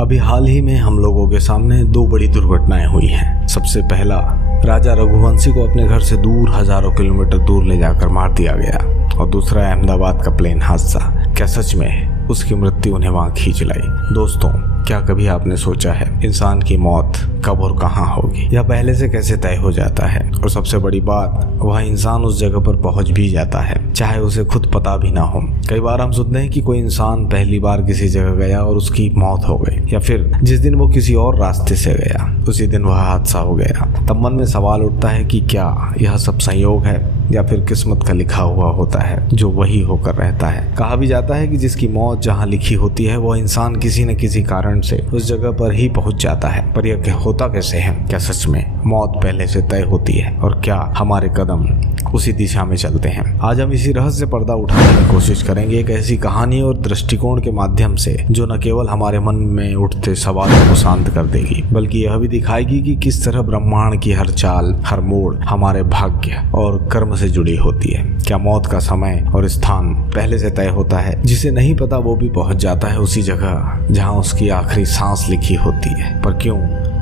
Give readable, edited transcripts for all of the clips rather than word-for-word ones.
अभी हाल ही में हम लोगों के सामने दो बड़ी दुर्घटनाएं हुई हैं। सबसे पहला, राजा रघुवंशी को अपने घर से दूर हजारों किलोमीटर दूर ले जाकर मार दिया गया, और दूसरा अहमदाबाद का प्लेन हादसा। क्या सच में उसकी मृत्यु उन्हें वहां खींच लाई? दोस्तों, क्या कभी आपने सोचा है इंसान की मौत कब और कहां होगी, या पहले से कैसे तय हो जाता है? और सबसे बड़ी बात, वह इंसान उस जगह पर पहुंच भी जाता है चाहे उसे खुद पता भी ना हो। कई बार हम सुनते हैं कि कोई इंसान पहली बार किसी जगह गया और उसकी मौत हो गई, या फिर जिस दिन वो किसी और रास्ते से गया उसी दिन वह हादसा हो गया। तब मन में सवाल उठता है कि क्या यह सब संयोग है या फिर किस्मत का लिखा हुआ होता है जो वही होकर रहता है। कहा भी जाता है कि जिसकी मौत जहाँ लिखी होती है वह इंसान किसी न किसी कारण से उस जगह पर ही पहुंच जाता है। पर यह होता कैसे है? क्या सच में मौत पहले से तय होती है, और क्या हमारे कदम उसी दिशा में चलते हैं? आज हम इसी रहस्य पर्दा उठाने की कोशिश करेंगे, एक ऐसी कहानी और दृष्टिकोण के माध्यम से जो न केवल हमारे मन में उठते सवालों को शांत कर देगी, बल्कि यह भी दिखाएगी कि किस तरह ब्रह्मांड की हर चाल, हर मोड़ हमारे भाग्य और कर्म से जुड़ी होती है। क्या मौत का समय और स्थान पहले से तय होता है? जिसे नहीं पता वो भी पहुंच जाता है उसी जगह जहां उसकी आखिरी सांस लिखी होती है। पर क्यों,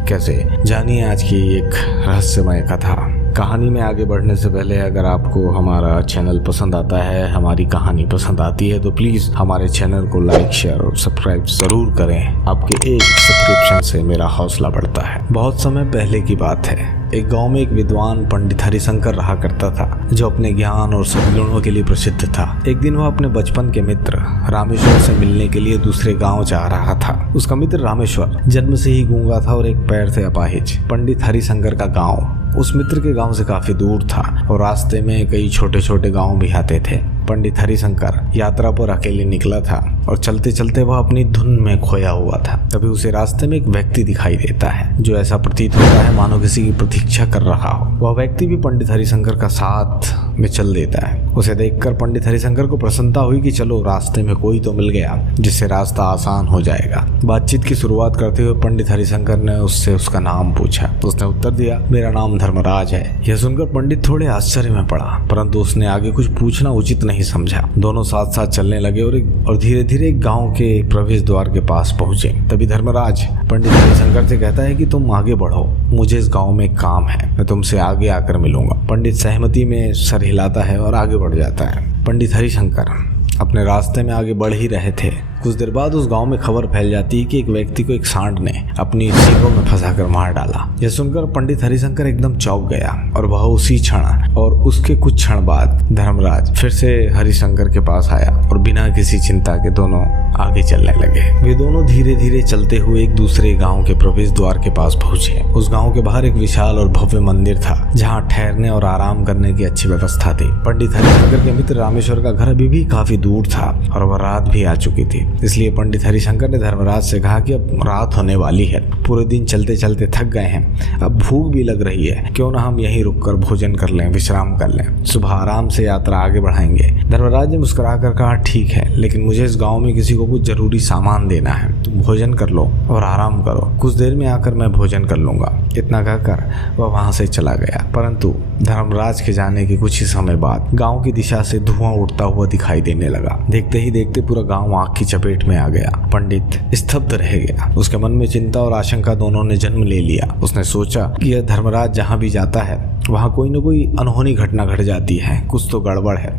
कैसे? जानिए आज की एक रहस्यमय कथा। कहानी में आगे बढ़ने से पहले अगर आपको हमारा चैनल पसंद आता है, हमारी कहानी पसंद आती है, तो प्लीज़ हमारे चैनल को लाइक, शेयर और सब्सक्राइब ज़रूर करें। आपके एक सब्सक्रिप्शन से मेरा हौसला बढ़ता है। बहुत समय पहले की बात है, एक गांव में एक विद्वान पंडित हरिशंकर रहा करता था, जो अपने ज्ञान और सद्गुणों के लिए प्रसिद्ध था। एक दिन वह अपने बचपन के मित्र रामेश्वर से मिलने के लिए दूसरे गांव जा रहा था। उसका मित्र रामेश्वर जन्म से ही गूंगा था और एक पैर से अपाहिज। पंडित हरिशंकर का गांव उस मित्र के गांव से काफी दूर था और रास्ते में कई छोटे छोटे गांव भी आते थे। पंडित हरिशंकर यात्रा पर अकेले निकला था और चलते चलते वह अपनी धुन में खोया हुआ था। तभी उसे रास्ते में एक व्यक्ति दिखाई देता है जो ऐसा प्रतीत होता है मानो किसी की प्रतीक्षा कर रहा हो। वह व्यक्ति भी पंडित हरिशंकर का साथ में चल देता है। उसे देखकर पंडित हरिशंकर को प्रसन्नता हुई कि चलो रास्ते में कोई तो मिल गया जिससे रास्ता आसान हो जाएगा। बातचीत की शुरुआत करते हुए पंडित हरिशंकर ने उससे उसका नाम पूछा। तो उसने उत्तर दिया, मेरा नाम धर्मराज है। यह सुनकर पंडित थोड़े आश्चर्य में पड़ा, परंतु उसने आगे कुछ पूछना उचित नहीं समझा। दोनों साथ साथ चलने लगे और धीरे धीरे गांव के प्रवेश द्वार के पास पहुंचे। तभी धर्मराज पंडित हरिशंकर से कहता है कि तुम आगे बढ़ो, मुझे इस गांव में काम है, मैं तुमसे आगे आकर मिलूंगा। पंडित सहमति में सर हिलाता है और आगे बढ़ जाता है। पंडित हरिशंकर अपने रास्ते में आगे बढ़ ही रहे थे। कुछ देर बाद उस गांव में खबर फैल जाती है कि एक व्यक्ति को एक सांड ने अपनी सींगों में फंसाकर मार डाला। यह सुनकर पंडित हरिशंकर एकदम चौंक गया और वह उसी क्षण और उसके कुछ क्षण बाद धर्मराज फिर से हरिशंकर के पास आया और बिना किसी चिंता के दोनों आगे चलने लगे। वे दोनों धीरे धीरे चलते हुए एक दूसरे गांव के प्रवेश द्वार के पास पहुंचे। उस गांव के बाहर एक विशाल और भव्य मंदिर था जहां ठहरने और आराम करने की अच्छी व्यवस्था थी। पंडित हरिशंकर के मित्र रामेश्वर का घर अभी भी काफी दूर था और वह रात भी आ चुकी थी। इसलिए पंडित हरिशंकर ने धर्मराज से कहा कि अब रात होने वाली है, पूरे दिन चलते चलते थक गए हैं, अब भूख भी लग रही है, क्यों ना हम यहीं रुककर भोजन कर लें, विश्राम कर लें, सुबह आराम से यात्रा आगे बढ़ाएंगे। धर्मराज ने मुस्कुराकर कहा, ठीक है, लेकिन मुझे इस गांव में किसी को कुछ जरूरी सामान देना है, तुम भोजन कर लो और आराम करो, कुछ देर में आकर मैं भोजन कर लूंगा। इतना कहकर वह वहां से चला गया। परंतु धर्मराज के जाने के कुछ ही समय बाद गांव की दिशा से धुआं उड़ता हुआ दिखाई देने लगा। देखते ही देखते पूरा गांव आग की चपेट में आ गया। पंडित स्तब्ध रह गया। उसके मन में चिंता और आशंका दोनों ने जन्म ले लिया। उसने सोचा कि यह धर्मराज जहां भी जाता है वहां कोई न कोई अनहोनी घटना घट जाती है, कुछ तो गड़बड़ है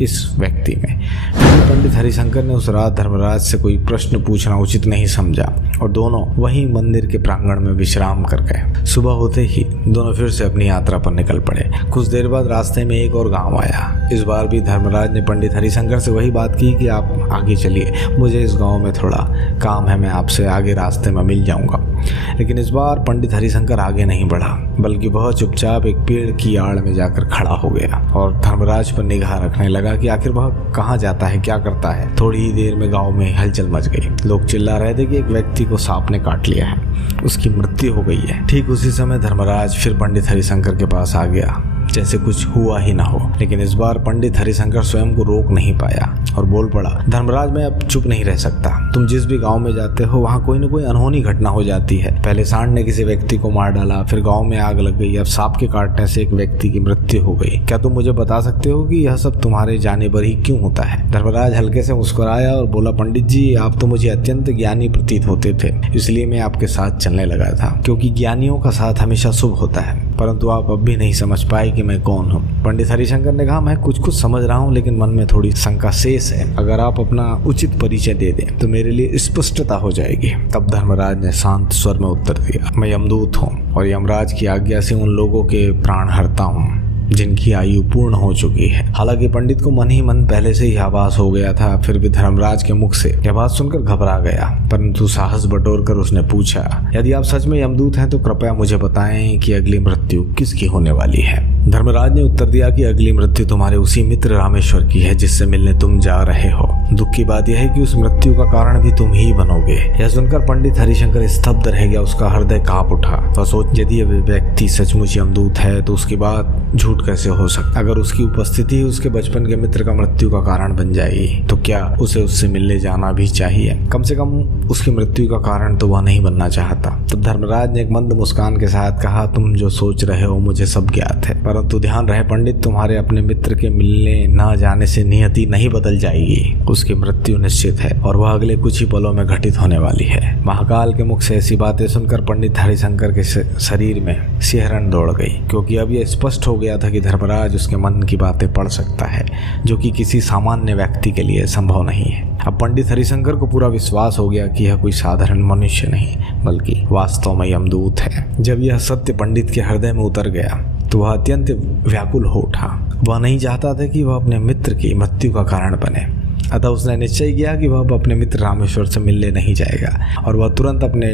इस व्यक्ति में। फिर पंडित हरिशंकर ने उस रात धर्मराज से कोई प्रश्न पूछना उचित नहीं समझा और दोनों वहीं मंदिर के प्रांगण में विश्राम कर गए। सुबह होते ही दोनों फिर से अपनी यात्रा पर निकल पड़े। कुछ देर बाद रास्ते में एक और गांव आया। इस बार भी धर्मराज ने पंडित हरिशंकर से वही बात की कि आप आगे चलिए, मुझे इस गांव में थोड़ा काम है, मैं आपसे आगे रास्ते में मिल जाऊंगा। लेकिन इस बार पंडित हरिशंकर आगे नहीं बढ़ा, बल्कि वह चुपचाप एक पेड़ की आड़ में जाकर खड़ा हो गया और धर्मराज पर निगाह रखने लगा कि आखिर वह कहाँ जाता है, क्या करता है। थोड़ी ही देर में गांव में हलचल मच गई। लोग चिल्ला रहे थे कि एक व्यक्ति को सांप ने काट लिया है, उसकी मृत्यु हो गई है। ठीक उसी समय धर्मराज फिर पंडित हरिशंकर के पास आ गया। जैसे कुछ हुआ ही ना हो। लेकिन इस बार पंडित हरिशंकर स्वयं को रोक नहीं पाया और बोल पड़ा, धर्मराज मैं अब चुप नहीं रह सकता। तुम जिस भी गांव में जाते हो वहाँ कोई न कोई अनहोनी घटना हो जाती है। पहले सांड ने किसी व्यक्ति को मार डाला, फिर गांव में आग लग गई, अब सांप के काटने से एक व्यक्ति की मृत्यु हो गई। क्या तुम मुझे बता सकते हो कि यह सब तुम्हारे जाने पर ही क्यों होता है? धर्मराज हल्के से मुस्कुराया और बोला, पंडित जी आप तो मुझे अत्यंत ज्ञानी प्रतीत होते थे, इसलिए मैं आपके साथ चलने लगा था, क्योंकि ज्ञानियों का साथ हमेशा शुभ होता है। परंतु आप अब भी नहीं समझ पाए कि मैं कौन हूँ। पंडित हरिशंकर ने कहा, मैं कुछ समझ रहा हूँ, लेकिन मन में थोड़ी शंका शेष है। अगर आप अपना उचित परिचय दे दें तो मेरे लिए स्पष्टता हो जाएगी। तब धर्मराज ने शांत स्वर में उत्तर दिया, मैं यमदूत हूँ और यमराज की आज्ञा से उन लोगों के प्राण हरता हूँ जिनकी आयु पूर्ण हो चुकी है। हालांकि पंडित को मन ही मन पहले से ही आभास हो गया था, फिर भी धर्मराज के मुख से यह बात सुनकर घबरा गया। परंतु साहस बटोरकर उसने पूछा, यदि आप सच में यमदूत हैं तो कृपया मुझे बताएं कि अगली मृत्यु किसकी होने वाली है? धर्मराज ने उत्तर दिया कि अगली मृत्यु तुम्हारे उसी मित्र रामेश्वर की है जिससे मिलने तुम जा रहे हो। दुख की बात यह है कि उस मृत्यु का कारण भी तुम ही बनोगे। यह सुनकर पंडित हरिशंकर स्तब्ध रह गया, उसका हृदय कांप उठा। तो सोच, यदि यह व्यक्ति सचमुच यमदूत है तो उसकी बात झूठ कैसे हो सकता? अगर उसकी उपस्थिति ही उसके बचपन के मित्र का मृत्यु का कारण बन जाएगी तो क्या उसे उससे मिलने जाना भी चाहिए? कम से कम उसकी मृत्यु का कारण तो वह नहीं बनना चाहता। तब धर्मराज ने एक मंद मुस्कान के साथ कहा, तुम जो सोच रहे हो मुझे सब ज्ञात है, परंतु ध्यान रहे पंडित, तुम्हारे अपने मित्र के मिलने न जाने से नियति नहीं बदल जाएगी। उसकी मृत्यु निश्चित है और वह अगले कुछ ही पलों में घटित होने वाली है। महाकाल के मुख से ऐसी बातें सुनकर पंडित हरिशंकर के शरीर में सिहरन दौड़ गई, क्योंकि अब यह स्पष्ट हो गया था कि धर्मराज उसके मन की बातें पढ़ सकता है, जो कि किसी सामान्य व्यक्ति के लिए संभव नहीं है। अब पंडित हरिशंकर को पूरा विश्वास हो गया कि यह कोई साधारण मनुष्य नहीं बल्कि वास्तव में यमदूत है। जब यह सत्य पंडित के हृदय में उतर गया तो वह अत्यंत व्याकुल हो उठा। वह नहीं चाहता था कि वह अपने मित्र की मृत्यु का कारण बने, अतः उसने निश्चय किया कि वह अपने मित्र रामेश्वर से मिलने नहीं जाएगा और वह तुरंत अपने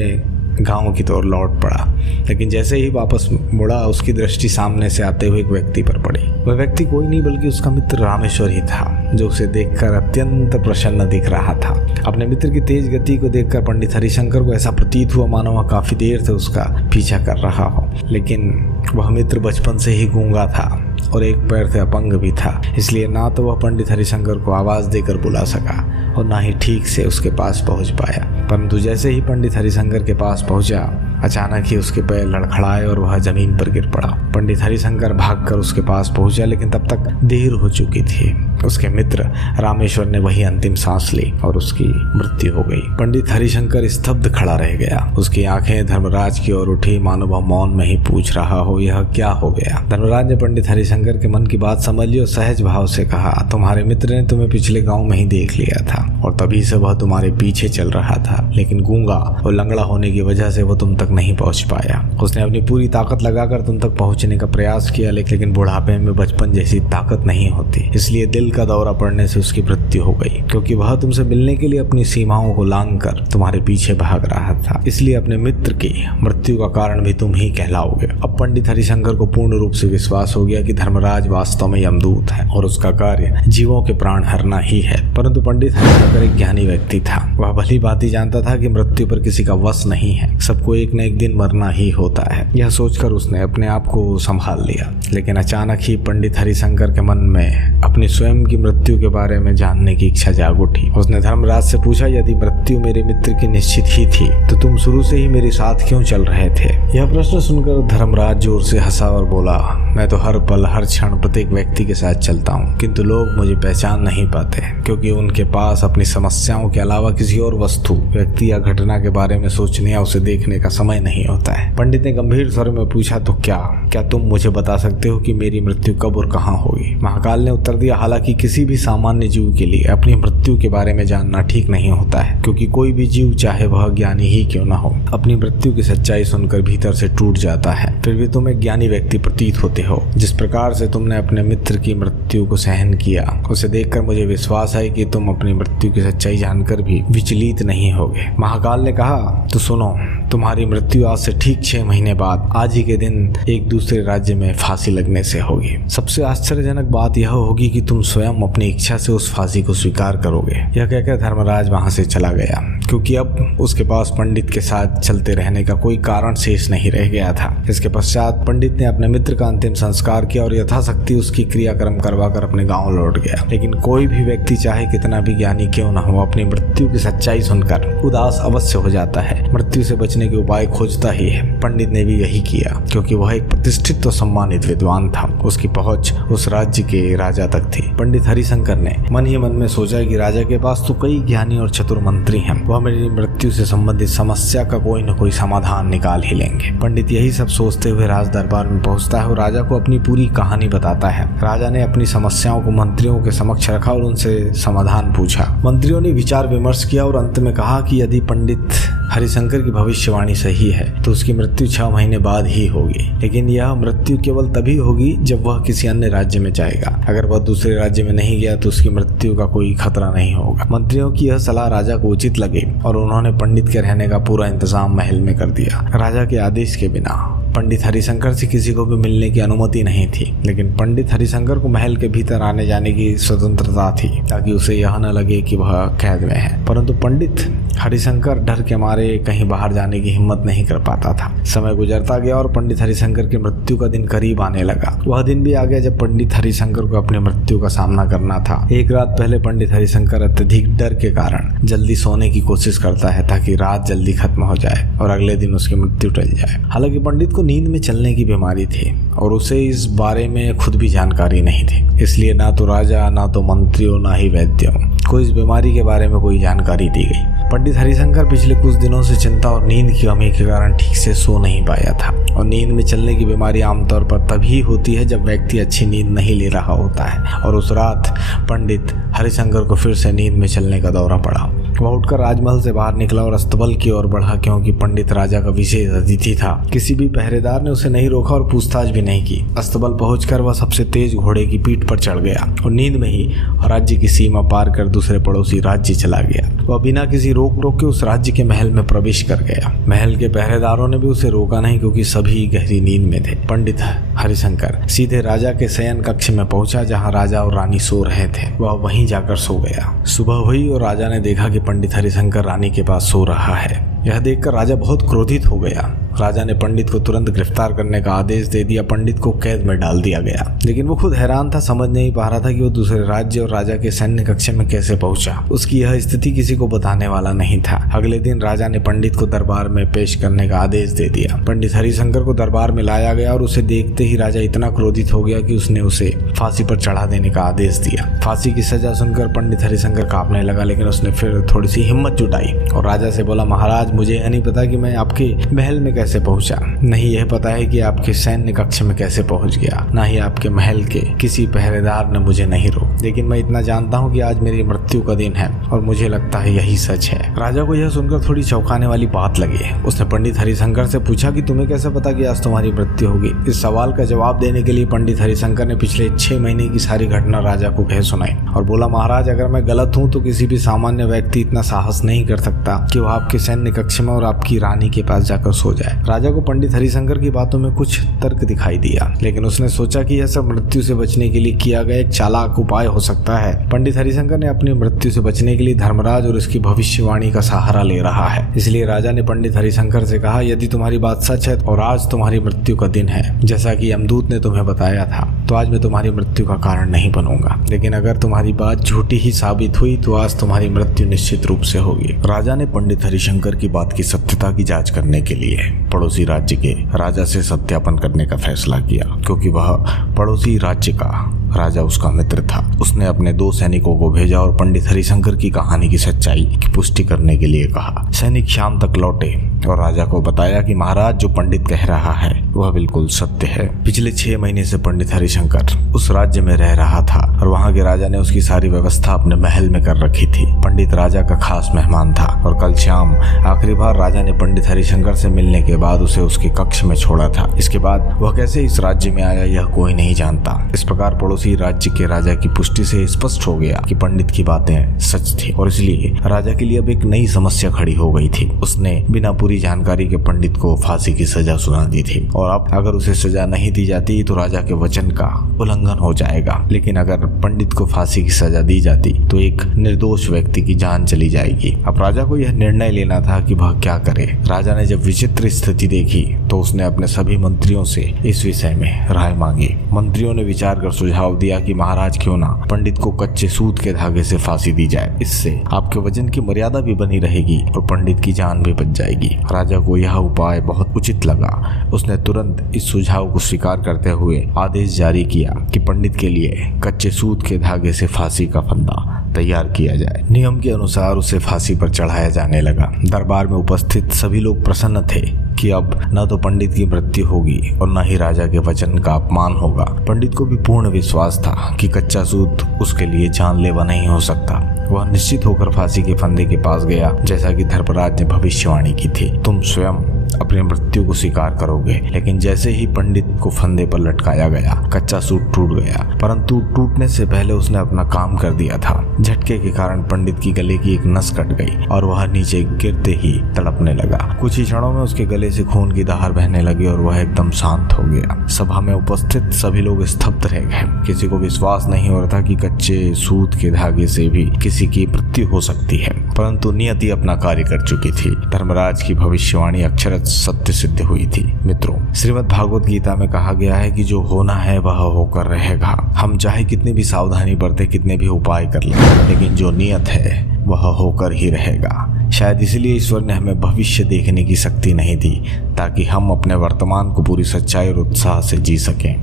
गांव की ओर लौट पड़ा। लेकिन जैसे ही वापस मुड़ा, उसकी दृष्टि सामने से आते हुए एक व्यक्ति पर पड़ी। वह व्यक्ति कोई नहीं बल्कि उसका मित्र रामेश्वर ही था, जो उसे देखकर अत्यंत प्रसन्न दिख रहा था। अपने मित्र की तेज गति को देखकर पंडित हरिशंकर को ऐसा प्रतीत हुआ मानो वह काफी देर से उसका पीछा कर रहा हो। लेकिन वह मित्र बचपन से ही गूंगा था और एक पैर से अपंग भी था, इसलिए ना तो वह पंडित हरिशंकर को आवाज देकर बुला सका और ना ही ठीक से उसके पास पहुंच पाया। परंतु जैसे ही पंडित हरिशंकर के पास पहुंचा, अचानक ही उसके पैर लड़खड़ाए और वह जमीन पर गिर पड़ा। पंडित हरिशंकर भागकर उसके पास पहुंचा, लेकिन तब तक देर हो चुकी थी। उसके मित्र रामेश्वर ने वही अंतिम सांस ली और उसकी मृत्यु हो गई। पंडित हरिशंकर स्तब्ध खड़ा रह गया। उसकी आंखें धर्मराज की ओर उठी, मानो वह मौन में ही पूछ रहा हो, यह क्या हो गया? धर्मराज ने पंडित हरिशंकर के मन की बात समझ ली और सहज भाव से कहा, तुम्हारे मित्र ने तुम्हें पिछले गांव में ही देख लिया था और तभी से वह तुम्हारे पीछे चल रहा था, लेकिन गूंगा और लंगड़ा होने की वजह से वह तुम तक नहीं पहुंच पाया। उसने अपनी पूरी ताकत लगाकर तुम तक पहुंचने का प्रयास किया, लेकिन बुढ़ापे में बचपन जैसी ताकत नहीं होती, इसलिए दिल का दौरा पड़ने से उसकी मृत्यु हो गई, क्योंकि वह तुमसे मिलने के लिए अपनी सीमाओं को लांघकर तुम्हारे पीछे भाग रहा था। इसलिए अपने मित्र की मृत्यु का कारण भी तुम ही कहलाओगे। अब पंडित हरिशंकर को पूर्ण रूप से विश्वास हो गया कि धर्मराज वास्तव में यमदूत है और उसका कार्य जीवों के प्राण हरना ही है। परंतु पंडित हरिशंकर एक ज्ञानी व्यक्ति था। वह भली भांति जानता था कि मृत्यु पर किसी का वश नहीं है, सबको एक न एक दिन मरना ही होता है। यह सोचकर उसने अपने आप को संभाल लिया। लेकिन अचानक ही पंडित हरिशंकर के मन में अपनी स्वयं की मृत्यु के बारे में जानने की इच्छा जाग उठी। उसने धर्मराज से पूछा, यदि मृत्यु मेरे मित्र की निश्चित ही थी तो तुम शुरू से ही मेरे साथ क्यों चल रहे थे? यह प्रश्न सुनकर धर्मराज जोर से हंसा और बोला, मैं तो हर पल हर क्षण प्रत्येक व्यक्ति के साथ चलता हूँ, किंतु लोग मुझे पहचान नहीं पाते, क्योंकि उनके पास अपनी समस्याओं के अलावा किसी और वस्तु, व्यक्ति या घटना के बारे में सोचने या उसे देखने का समय नहीं होता है। पंडित ने गंभीर स्वर में पूछा, तो क्या तुम मुझे बता सकते हो कि मेरी मृत्यु कब और कहाँ होगी? महाकाल ने उत्तर दिया, हालांकि किसी भी सामान्य जीव के लिए अपनी मृत्यु के बारे में जानना ठीक नहीं होता है, क्योंकि कोई भी जीव, चाहे वह ज्ञानी ही क्यों न हो, अपनी मृत्यु की सच्चाई सुनकर भीतर से टूट जाता है। फिर भी तुम एक ज्ञानी व्यक्ति प्रतीत होते हो। जिस प्रकार से तुमने अपने मित्र की मृत्यु को सहन किया, उसे देखकर मुझे विश्वास है कि तुम अपनी मृत्यु की सच्चाई जानकर भी विचलित नहीं होगे। महाकाल ने कहा, तो सुनो, तुम्हारी मृत्यु आज से ठीक 6 महीने बाद आज ही के दिन एक दूसरे राज्य में फांसी लगने से होगी। सबसे आश्चर्यजनक बात यह होगी कि तुम स्वयं अपनी इच्छा से उस फांसी को स्वीकार करोगे। यह कहकर धर्मराज वहां से चला गया। क्योंकि अब उसके पास पंडित के साथ चलते रहने का कोई कारण शेष नहीं रह गया था। इसके पश्चात पंडित ने अपने मित्र का अंतिम संस्कार किया और यथाशक्ति उसकी क्रियाक्रम करवाकर अपने गांव लौट गया। लेकिन कोई भी व्यक्ति चाहे कितना भी ज्ञानी क्यों न हो, अपनी मृत्यु की सच्चाई सुनकर उदास अवश्य हो जाता है, मृत्यु से बचने के उपाय खोजता ही है। पंडित ने भी यही किया, क्योंकि वह एक प्रतिष्ठित और सम्मानित विद्वान था। उसकी पहुंच उस राज्य के राजा तक थी। पंडित हरिशंकर ने मन ही मन में सोचा कि राजा के पास तो कई ज्ञानी और चतुर मंत्री हैं, वह मेरी मृत्यु से संबंधित समस्या का कोई न कोई समाधान निकाल ही लेंगे। पंडित यही सब सोचते हुए राज दरबार में पहुंचता है और राजा को अपनी पूरी कहानी बताता है। राजा ने अपनी समस्याओं को मंत्रियों के समक्ष रखा और उनसे समाधान पूछा। मंत्रियों ने विचार विमर्श किया और अंत में कहा कि यदि पंडित हरिशंकर की भविष्यवाणी सही है तो उसकी मृत्यु 6 महीने बाद ही होगी, लेकिन यह मृत्यु केवल तभी होगी जब वह किसी अन्य राज्य में जाएगा। अगर वह दूसरे राज्य में नहीं गया तो उसकी मृत्यु का कोई खतरा नहीं होगा। मंत्रियों की यह सलाह राजा को उचित लगी और उन्होंने पंडित के रहने का पूरा इंतजाम महल में कर दिया। राजा के आदेश के बिना पंडित हरिशंकर से किसी को भी मिलने की अनुमति नहीं थी, लेकिन पंडित हरिशंकर को महल के भीतर आने जाने की स्वतंत्रता थी ताकि उसे यह न लगे कि वह कैद में है। परंतु पंडित हरिशंकर डर के मारे कहीं बाहर जाने की हिम्मत नहीं कर पाता था। समय गुजरता गया और पंडित हरिशंकर की मृत्यु का दिन करीब आने लगा। वह दिन भी आ गया जब पंडित हरिशंकर को अपनी मृत्यु का सामना करना था। एक रात पहले पंडित हरिशंकर अत्यधिक डर के कारण जल्दी सोने की कोशिश करता है ताकि रात जल्दी खत्म हो जाए और अगले दिन उसकी मृत्यु टल जाए। हालांकि पंडित को नींद में चलने की बीमारी थी और उसे इस बारे में खुद भी जानकारी नहीं थी, इसलिए ना तो राजा, ना तो मंत्रियों, ना ही वैद्यों को इस बीमारी के बारे में कोई जानकारी दी गई। पंडित हरिशंकर पिछले कुछ दिनों से चिंता और नींद की कमी के कारण ठीक से सो नहीं पाया था। और नींद में चलने की बीमारी आमतौर पर तभी होती है जब व्यक्ति अच्छी नींद नहीं ले रहा होता है। और उस रात पंडित हरिशंकर को फिर से नींद में चलने का दौरा पड़ा। वह उठकर राजमहल से बाहर निकला और अस्तबल की ओर बढ़ा, क्योंकि पंडित राजा का विशेष अतिथि था। किसी भी पहरेदार ने उसे नहीं रोका और पूछताछ भी नहीं की। अस्तबल पहुंचकर वह सबसे तेज घोड़े की पीठ पर चढ़ गया और नींद में ही राज्य की सीमा पार कर दूसरे पड़ोसी राज्य चला गया। वह बिना किसी रोक टोक के उस राज्य के महल में प्रवेश कर गया। महल के पहरेदारों ने भी उसे रोका नहीं, क्योंकि सभी गहरी नींद में थे। पंडित हरिशंकर सीधे राजा के शयन कक्ष में पहुंचा, जहां राजा और रानी सो रहे थे। वह वहीं जाकर सो गया। सुबह हुई और राजा ने देखा कि पंडित हरिशंकर रानी के पास सो रहा है। यह देखकर राजा बहुत क्रोधित हो गया। राजा ने पंडित को तुरंत गिरफ्तार करने का आदेश दे दिया। पंडित को कैद में डाल दिया गया, लेकिन वो खुद हैरान था, समझ नहीं पा रहा था कि वो दूसरे राज्य और राजा के सैन्य कक्ष में कैसे पहुंचा। उसकी यह स्थिति किसी को बताने वाला नहीं था। अगले दिन राजा ने पंडित को दरबार में पेश करने का आदेश दे दिया। पंडित हरिशंकर को दरबार में लाया गया और उसे देखते ही राजा इतना क्रोधित हो गया कि उसने उसे फांसी पर चढ़ा देने का आदेश दिया। फांसी की सजा सुनकर पंडित हरिशंकर कांपने लगा, लेकिन उसने फिर थोड़ी सी हिम्मत जुटाई और राजा से बोला, महाराज, मुझे यह नहीं पता कि मैं आपके महल में कैसे पहुंचा, नहीं यह पता है कि आपके सैन्य कक्ष में कैसे पहुंच गया, ना ही आपके महल के किसी पहरेदार ने मुझे नहीं रोका, लेकिन मैं इतना जानता हूं कि आज मेरी मृत्यु का दिन है और मुझे लगता है यही सच है। राजा को यह सुनकर थोड़ी चौंकाने वाली बात लगी। उसने पंडित हरिशंकर से पूछा कि तुम्हें कैसे पता कि आज तुम्हारी मृत्यु होगी। इस सवाल का जवाब देने के लिए पंडित हरिशंकर ने पिछले 6 महीने की सारी घटना राजा को कह सुनाई और बोला, महाराज, अगर मैं गलत हूँ तो किसी भी सामान्य व्यक्ति इतना साहस नहीं कर सकता कि वह आपके सैन्य कक्ष में और आपकी रानी के पास जाकर सो जाए। राजा को पंडित हरिशंकर की बातों में कुछ तर्क दिखाई दिया, लेकिन उसने सोचा कि यह सब मृत्यु से बचने के लिए किया गया एक चालाक उपाय हो सकता है। पंडित हरिशंकर ने अपनी मृत्यु से बचने के लिए धर्मराज और उसकी भविष्यवाणी का सहारा ले रहा है। इसलिए राजा ने पंडित हरिशंकर से कहा, यदि तुम्हारी बात सच है और आज तुम्हारी मृत्यु का दिन है, जैसा कि यमदूत ने तुम्हें बताया था, तो आज मैं तुम्हारी मृत्यु का कारण नहीं बनूंगा। लेकिन अगर तुम्हारी बात झूठी ही साबित हुई तो आज तुम्हारी मृत्यु निश्चित रूप से होगी। राजा ने पंडित हरिशंकर की बात की सत्यता की जांच करने के लिए पड़ोसी राज्य के राजा से सत्यापन करने का फैसला किया, क्योंकि वह पड़ोसी राज्य का राजा उसका मित्र था। उसने अपने 2 सैनिकों को भेजा और पंडित हरिशंकर की कहानी की सच्चाई की पुष्टि करने के लिए कहा। सैनिक शाम तक लौटे और राजा को बताया कि महाराज, जो पंडित कह रहा है वह बिल्कुल सत्य है। पिछले 6 महीने से पंडित हरिशंकर उस राज्य में रह रहा था और वहाँ के राजा ने उसकी सारी व्यवस्था अपने महल में कर रखी थी। पंडित राजा का खास मेहमान था और कल शाम आखिरी बार राजा ने पंडित हरिशंकर से मिलने के बाद उसे उसके कक्ष में छोड़ा था। इसके बाद वह कैसे इस राज्य में आया यह कोई नहीं जानता। इस प्रकार पड़ोसी राज्य के राजा की पुष्टि से स्पष्ट हो गया कि पंडित की बातें सच थी और इसलिए राजा के लिए अब एक नई समस्या खड़ी हो गई थी। उसने बिना पूरी पूरी जानकारी के पंडित को फांसी की सजा सुना दी थी और अब अगर उसे सजा नहीं दी जाती तो राजा के वचन का उल्लंघन हो जाएगा। लेकिन अगर पंडित को फांसी की सजा दी जाती तो एक निर्दोष व्यक्ति की जान चली जाएगी। अब राजा को यह निर्णय लेना था कि वह क्या करे। राजा ने जब विचित्र स्थिति देखी तो उसने अपने सभी मंत्रियों से इस विषय में राय मांगी। मंत्रियों ने विचार कर सुझाव दिया कि महाराज क्यों ना पंडित को कच्चे सूत के धागे से फांसी दी जाए। इससे आपके वचन की मर्यादा भी बनी रहेगी और पंडित की जान भी बच जाएगी। राजा को यह उपाय बहुत उचित लगा। उसने तुरंत इस सुझाव को स्वीकार करते हुए आदेश जारी किया कि पंडित के लिए कच्चे सूत के धागे से फांसी का फंदा तैयार किया जाए। नियम के अनुसार उसे फांसी पर चढ़ाया जाने लगा। दरबार में उपस्थित सभी लोग प्रसन्न थे कि अब न तो पंडित की मृत्यु होगी और न ही राजा के वचन का अपमान होगा। पंडित को भी पूर्ण विश्वास था कि कच्चा सूत उसके लिए जानलेवा नहीं हो सकता। वह निश्चित होकर फांसी के फंदे के पास गया, जैसा कि धर्मराज ने भविष्यवाणी की थी। तुम स्वयं अपनी मृत्यु को स्वीकार करोगे। लेकिन जैसे ही पंडित को फंदे पर लटकाया गया, कच्चा सूत टूट गया, परंतु टूटने से पहले उसने अपना काम कर दिया था। झटके के कारण पंडित की गले की एक नस कट गई और वह नीचे गिरते ही तड़पने लगा। कुछ ही क्षणों में उसके गले से खून की धार बहने लगी और वह एकदम शांत हो गया। सभा में उपस्थित सभी लोग स्तब्ध रह गए। किसी को विश्वास नहीं हो रहा था कि कच्चे सूत के धागे से भी किसी की मृत्यु हो सकती है, परंतु नियति अपना कार्य कर चुकी थी। धर्मराज की भविष्यवाणी अक्षरशः सत्य सिद्ध हुई थी। मित्रों, श्रीमद् भागवत गीता में कहा गया है कि जो होना है वह होकर रहेगा। हम चाहे कितनी भी सावधानी बरते, कितने भी उपाय कर लें, लेकिन जो नियत है वह होकर ही रहेगा। शायद इसलिए ईश्वर ने हमें भविष्य देखने की शक्ति नहीं दी, ताकि हम अपने वर्तमान को पूरी सच्चाई और उत्साह से जी सकें।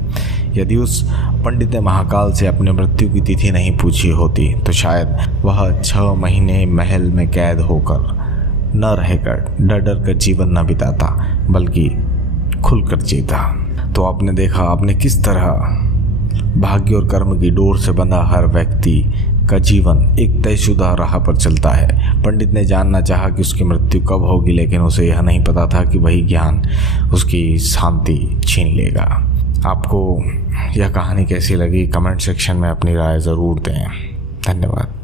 यदि उस पंडित ने महाकाल से अपने मृत्यु की तिथि नहीं पूछी होती तो शायद वह 6 महीने महल में कैद होकर न रहकर डर डर कर जीवन न बिताता, बल्कि खुलकर जीता। तो आपने देखा आपने किस तरह भाग्य और कर्म की डोर से बंधा हर व्यक्ति का जीवन एक तयशुदा राह पर चलता है। पंडित ने जानना चाहा कि उसकी मृत्यु कब होगी, लेकिन उसे यह नहीं पता था कि वही ज्ञान उसकी शांति छीन लेगा। आपको यह कहानी कैसी लगी कमेंट सेक्शन में अपनी राय ज़रूर दें। धन्यवाद।